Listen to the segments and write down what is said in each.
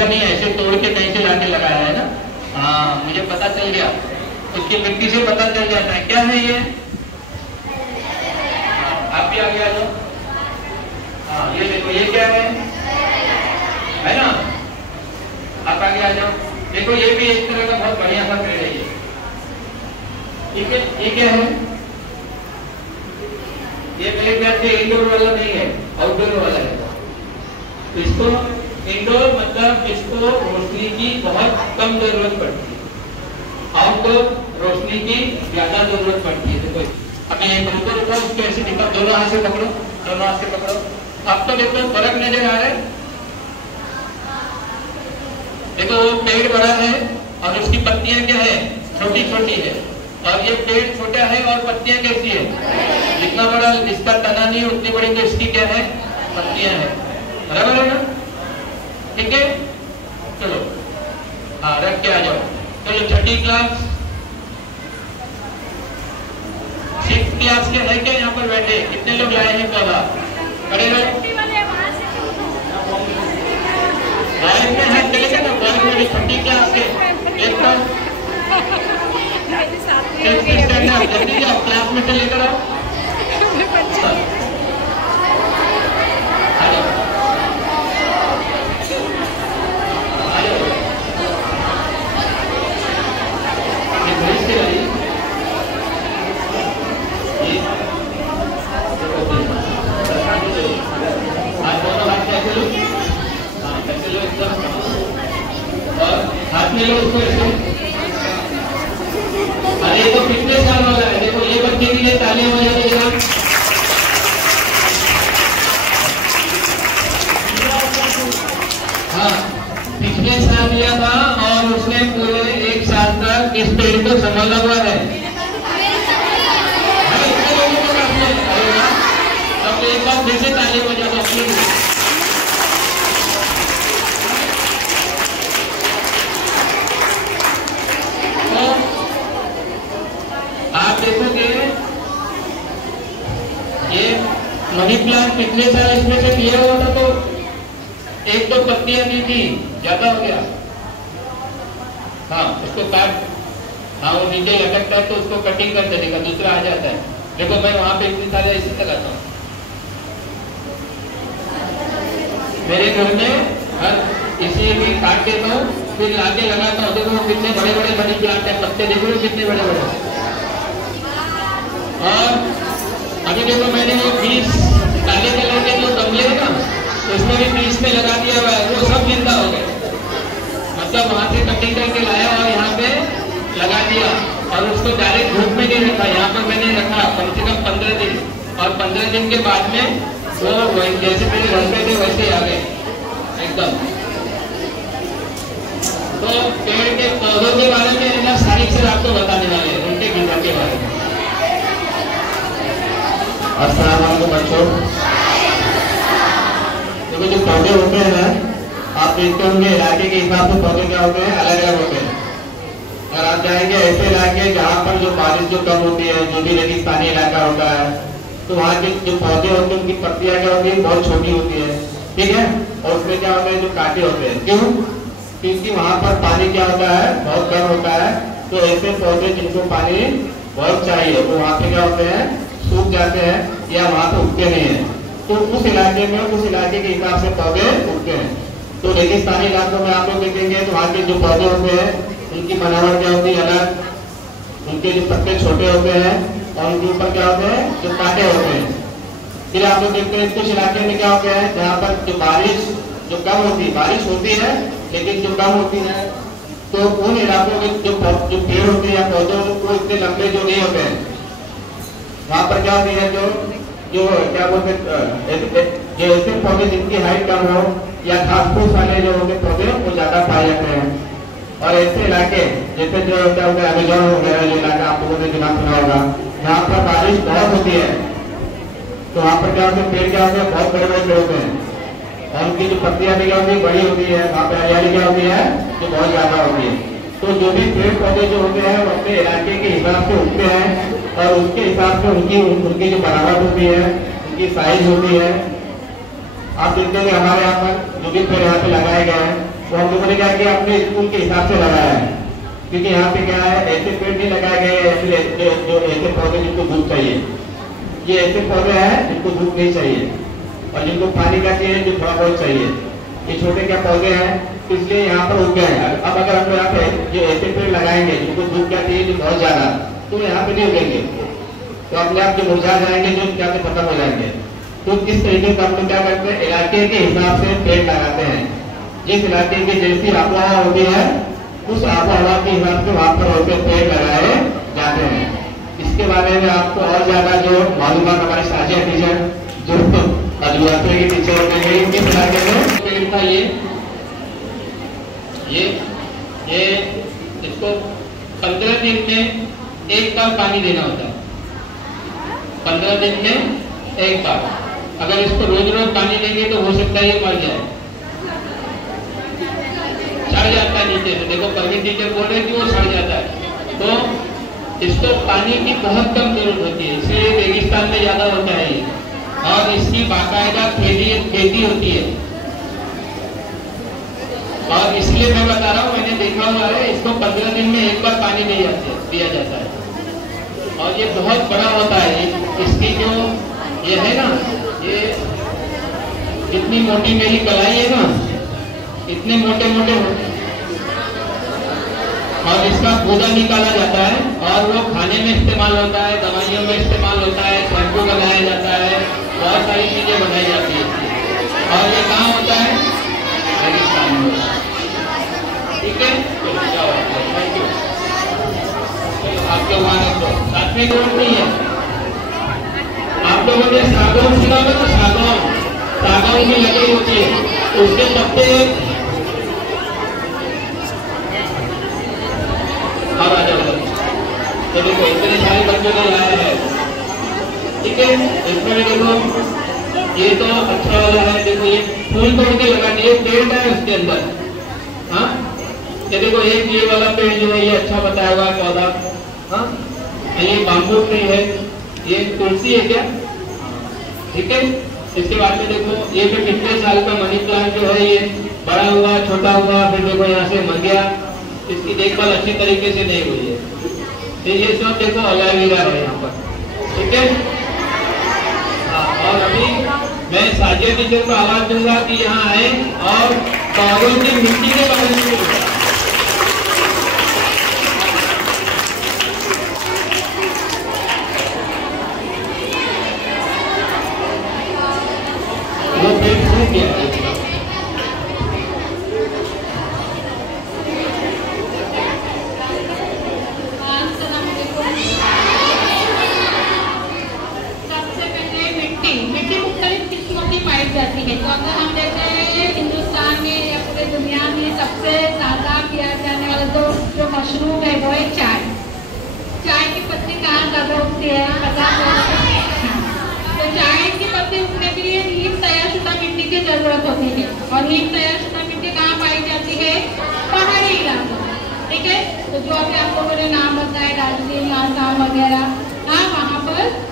खरीदा नहीं है, ऐसे तोड़ के कहीं से लाके लगाया है ना। हाँ मुझे पता चल गया, उसकी मिट्टी से पता चल जाता है। क्या है ये? आप भी आगे आ जाओ। हाँ ये देखो, ये क्या है ना? आप आगे आ जाओ। देखो ये भी एक तरह का बहुत बढ़िया सा पेड़ है ये। ठीक है, ये क्या है? ये मेरे ख्याल से इंडोर वाला नहीं है, आउटडोर वाला है। तो इसको इंडोर मतलब इसको रोशनी की बहुत कम जरूरत पड़ती है, आउटडोर रोशनी की ज्यादा जरूरत पड़ती है। देखो अपने ऊपर उठाओ, उसको ऐसे निकाल, दोनों हाथ से पकड़ो, दोनों हाथ से पकड़ो। अब तो देखो फर्क नजर आ रहा है। देखो वो पेड़ बड़ा है और उसकी पत्तियां क्या है? छोटी छोटी है। और ये पेड़ छोटा है और पत्तियां कैसी है? जितना बड़ा इसका तना नहीं है उतनी बड़ी तो इसकी क्या है? पत्तियां है। बराबर है ना? ठीक है, चलो हाँ रख के आ जाओ। चलो छठी क्लास, 6th क्लास के है क्या यहाँ पर बैठे? कितने लोग लाए हैं पौधा? खड़े रहो। बॉयज में है, चलेगा ना? बॉयज में भी छठी क्लास के एक स्टैंडर्ड जल्दी जाओ, क्लास में से लेकर आओ। हाथ में लो उसको ऐसे। अरे तो पिछले साल वाला है, देखो ये बच्चे के लिए तालियां बजा दीजिएगा। हाँ पिछले साल लिया था और उसने पूरे 1 साल तक इस पेड़ को संभाला हुआ है। अब एक बार फिर से तालियां बजा दो अपने लिए। आप देखोगे ये मनी प्लांट पिछले साल इसमें से किया हुआ था तो 1-2 पत्तियां दी थी, ज्यादा हो गया। हाँ उसको काट, हाँ वो नीचे लटकता है तो उसको कटिंग कर देने का, दूसरा आ जाता है। देखो मैं वहां पे इतनी सारे ऐसे लगाता हूँ मेरे घर में, हर इसी भी काट देता हूँ फिर लाके लगाता हूँ। देखो कितने बड़े बड़े मनी प्लांट है, पत्ते देखो कितने बड़े बड़े। और अभी देखो मैंने वो 20 काले कलर के जो गमले है ना उसमें भी 20 में लगा दिया हुआ है, वो सब जिंदा हो गए। मतलब वहां से कटिंग करके लाया और यहाँ पे लगा दिया और उसको डायरेक्ट धूप में नहीं रखा, यहाँ पर मैंने रखा कम से कम 15 दिन। और 15 दिन के बाद में वो जैसे मेरे घर पे थे वैसे आ गए एकदम। तो पेड़ के पौधों के बारे में ना सारी चीज आपको बताने वाले हैं, उनके गिनती के बारे में। अस्सलाम वालेकुम बच्चों। देखो जो पौधे होते हैं ना, आप देखते होंगे इलाके के हिसाब से पौधे क्या होते हैं, अलग अलग होते हैं। और आप जाएंगे ऐसे इलाके जहाँ पर जो बारिश जो कम होती है, जो भी रेगिस्तानी इलाका होता है, तो वहाँ के जो पौधे होते हैं उनकी पत्तियां क्या होती है, बहुत छोटी होती है। ठीक है, और उसमें क्या होता है, जो कांटे होते हैं। क्यों? क्योंकि वहाँ पर पानी क्या होता है, बहुत कम होता है। तो ऐसे पौधे जिनको पानी बहुत चाहिए वो वहाँ पे क्या होते हैं, सूख जाते हैं या वहाँ पे उगते नहीं है। तो उस इलाके में उस इलाके के हिसाब से पौधे उगते हैं। तो रेगिस्तानी इलाकों में आप लोग देखेंगे तो वहाँ के जो पौधे होते हैं उनकी बनावट क्या होती है, अलग, उनके जो पत्ते छोटे होते हैं और उनके ऊपर क्या होते हैं, जो कांटे होते हैं। फिर आप लोग देखते हैं कुछ इलाके में क्या होता है, जहाँ पर जो बारिश जो कम होती है, बारिश होती है लेकिन जो कम होती है, तो उन इलाकों में जो पेड़ होते हैं या पौधे वो इतने लंबे जो नहीं होते हैं, वहाँ पर क्या होती है, जो क्या बोलते हैं, जो ऐसे पौधे जिनकी हाइट कम हो या घास फूस वाले जो होते पौधे वो ज्यादा पाए जाते हैं। और ऐसे इलाके जैसे जो क्या होता है, अमेजोन हो गया, जो इलाका आप लोगों ने नाम सुना होगा, जहाँ पर बारिश बहुत होती है, तो वहाँ पर क्या होते हैं, पेड़ क्या होते हैं, बहुत बड़े बड़े पेड़ होते हैं और उनकी जो पत्तियां भी क्या होती है, बड़ी होती है। वहाँ पर हरियाली क्या होती है, जो बहुत ज्यादा होती है। तो जो भी पेड़ पौधे जो होते हैं वो अपने इलाके के हिसाब से उगते हैं और उसके हिसाब से उनकी जो बनावट होती है, उनकी साइज होती है। आप देखते हैं हमारे यहाँ पर जो भी पेड़ यहाँ पे लगाए गए हैं वो हम लोगों ने क्या किया, अपने स्कूल के हिसाब से लगाया है, क्योंकि यहाँ पे क्या है, ऐसे पेड़ नहीं लगाए गए जो ऐसे पौधे जिनको धूप चाहिए। ये ऐसे पौधे हैं जिनको धूप नहीं चाहिए और जिनको पानी का चाहिए, जो थोड़ा बहुत चाहिए। ये छोटे क्या पौधे हैं, इसलिए यहाँ पर उग गए हैं। अब अगर हम यहाँ पे जो ऐसे पेड़ लगाएंगे जिनको धूप क्या चाहिए, जो बहुत ज्यादा, तो यहाँ पे नहीं उगेंगे, तो अपने आप जो मुरझा जाएंगे, जो क्या से खत्म हो जाएंगे। तो इस तरीके से हम लोग क्या करते हैं, इलाके के हिसाब से पेड़ लगाते हैं। जिस इलाके की जैसी आबोहवा होती है, उस आबोहवा के हिसाब से वहाँ पर वैसे पेड़ लगाए जाते हैं। इसके बारे में आपको और ज्यादा जो मालूमात हमारे साझा टीचर जो मधुआते की टीचर होते हैं, इनके इलाके में पेड़ था ये इसको 15 दिन में एक बार पानी देना होता है। 15 दिन में एक बार। अगर इसको रोज रोज पानी देंगे तो हो सकता है ये मर जाए, सड़ जाता है नीचे से। देखो परवीन टीचर बोल रहे कि वो सड़ जाता है। तो इसको पानी की बहुत कम जरूरत होती है, इसलिए रेगिस्तान में ज्यादा होता है ये, और इसकी बाकायदा खेती होती है। और इसलिए मैं बता रहा हूँ, मैंने देखा हुआ है, इसको 15 दिन में एक बार पानी दिया जाता है। और ये बहुत बड़ा होता है। इसकी जो ये है ना, ये इतनी मोटी मेरी कलाई है ना, इतने मोटे मोटे और इसका गूदा निकाला जाता है और वो खाने में इस्तेमाल होता है, दवाइयों में इस्तेमाल होता है, शैम्पू बनाया जाता है, बहुत सारी चीजें बनाई जाती है। और ये कहाँ होता है, रेगिस्तान में। ठीक है, थैंक यू। आपके वहाँ साथ में जरूरत नहीं है। आप लोगों ने सागौन सुना होगा, तो सागौन की लकड़ी होती है, उसके पत्ते अब आ जाओ। तो देखो इतने सारे बच्चों ने लाया है, ठीक है। इसमें भी देखो ये तो अच्छा वाला है, देखो ये फूल तोड़ के लगा दिए, पेड़ है उसके अंदर। हाँ, ये देखो एक ये वाला पेड़ जो है, ये अच्छा बताया हुआ है पौधा। हाँ, ये बाम्बू ट्री है, ये तुलसी है क्या, ठीक है। इसके बाद में देखो ये जो कितने साल का मनी प्लांट जो है, ये बड़ा हुआ, छोटा हुआ, फिर देखो यहाँ से मर गया, इसकी देखभाल अच्छी तरीके से नहीं हुई है। तो ये सब देखो एलोवेरा है यहाँ पर, ठीक है। और अभी मैं साजिया टीचर को आवाज दूंगा कि यहाँ आए और पौधों की मिट्टी के बारे में बोलें। वो पेड़ सूख गया है। जाती है, तो अगर हम देखते हैं हिंदुस्तान में या पूरे दुनिया में सबसे ज्यादा किया जाने वाला जो मशरूम है वो है चाय। चाय की पत्ती कहाँ ज्यादा उगती है, पता है? तो चाय की पत्ती उगने के लिए नीम तैयारशुदा मिट्टी की जरूरत होती है, और नीम तैयारशुदा मिट्टी कहाँ पाई जाती है, पहाड़ी इलाकों, ठीक है। तो जो अभी आप लोगों ने नाम बताया, दार्जिलिंग, आसाम वगैरह, हाँ वहाँ पर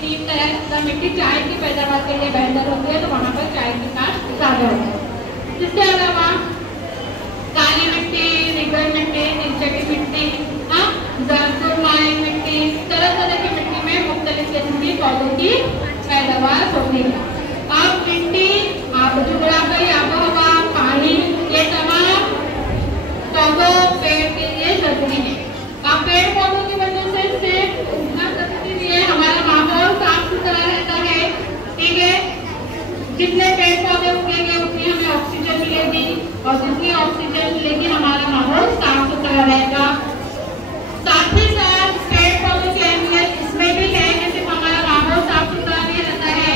नीम तैयारशुदा मिट्टी चाय की पैदावार के लिए बेहतर होती है, तो वहाँ पर चाय की काश्त ज्यादा होती है। इसके अलावा काली मिट्टी, निगल मिट्टी, नीचे की मिट्टी, हाँ जलकुमाई मिट्टी, तरह तरह की मिट्टी में मुख्तलिफ किस्म की पौधों की पैदावार होती है। अब मिट्टी, आप जुगराफी, आबोहवा, पानी, ये तमाम पौधों पेड़ के लिए जरूरी है। अब पेड़ पौधों की वजह से सिर्फ हमारा माहौल साफ सुथरा रहता है, ठीक है। जितने पेड़ पौधे उगेंगे उतनी हमें ऑक्सीजन मिलेगी, और जितनी ऑक्सीजन मिलेगी हमारा माहौल साफ सुथरा रहेगा। साथ ही साथ पेड़ पौधों की अहमियत इसमें भी है कि सिर्फ हमारा माहौल साफ सुथरा नहीं रहता है,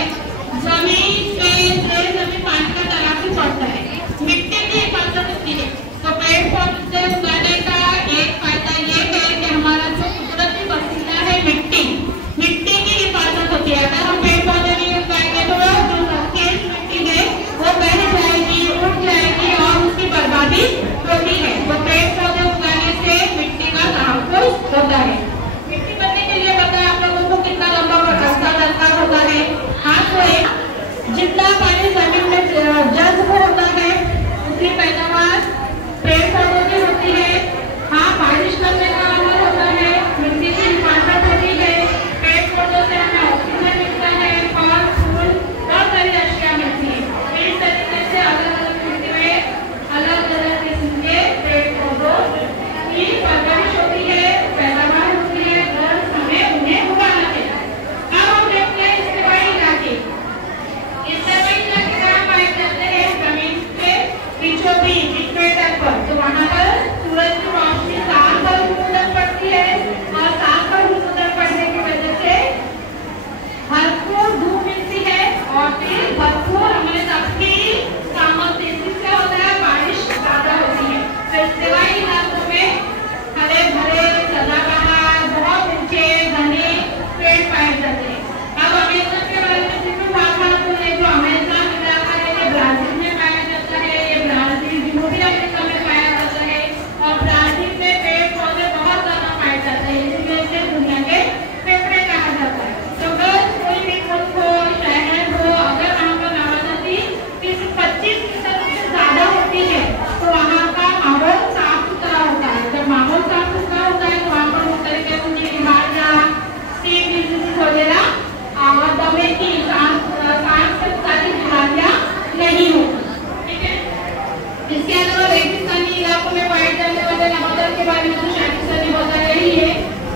बारे में तो शायद सर ने बताया ही है।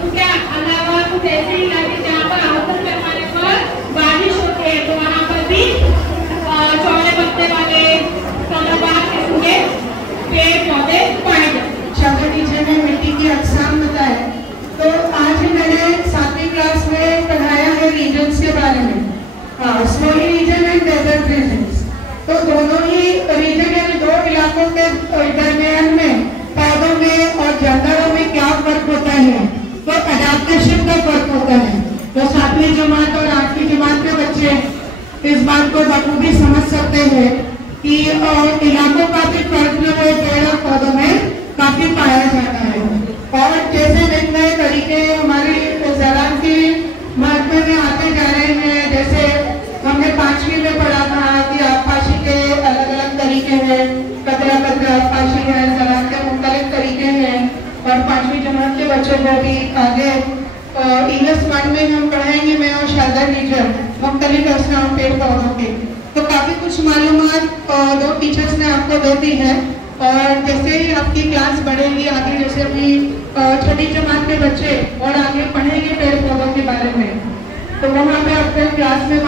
उसके अलावा कुछ ऐसे इलाके जहाँ पर औसत पैमाने पर बारिश होती है तो वहाँ पर भी चौड़े पत्ते वाले सदाबहार किस्म के पेड़ पौधे पाए जाते। शाखा टीचर ने मिट्टी की अक़साम बताए, तो आज ही मैंने 7वीं क्लास में पढ़ाया है रीजन्स के बारे में। Snowy region and desert regions, तो दोनों ही रीजन यानी दो इलाकों के दरमियान में पौधों में और जानवरों में क्या फर्क होता है, तो अडाप्टेशन का फर्क होता है। तो 7वीं जमात और 8वीं जमात के बच्चे इस बात को बखूबी समझ सकते हैं कि इलाकों का भी फर्क जो है पेड़ और पौधों में काफी पाया जाता है। और जैसे नए नए तरीके हमारी ज़राअत की महत्व में आते जा रहे हैं, जैसे हमने 5वीं में पढ़ा था कि आबपाशी के अलग अलग तरीके हैं, कतरा कतरा आबपाशी है, ज़राअत के मुख्तलिफ तरीके हैं। और 5वीं जमात के बच्चों को भी आगे इंग्लिश 1 में हम पढ़ाएंगे, मैं और शारदा टीचर मुख्तलिफ अक़साम पेड़ पौधों के। तो काफ़ी कुछ मालूमात दो टीचर्स ने आपको दे दी है। और जैसे ही आपकी क्लास बढ़ेगी आगे, जैसे अभी 6ठी जमात के बच्चे और आगे पढ़ेंगे पेड़ पौधों के बारे में, तो वहाँ पे अपने क्लास में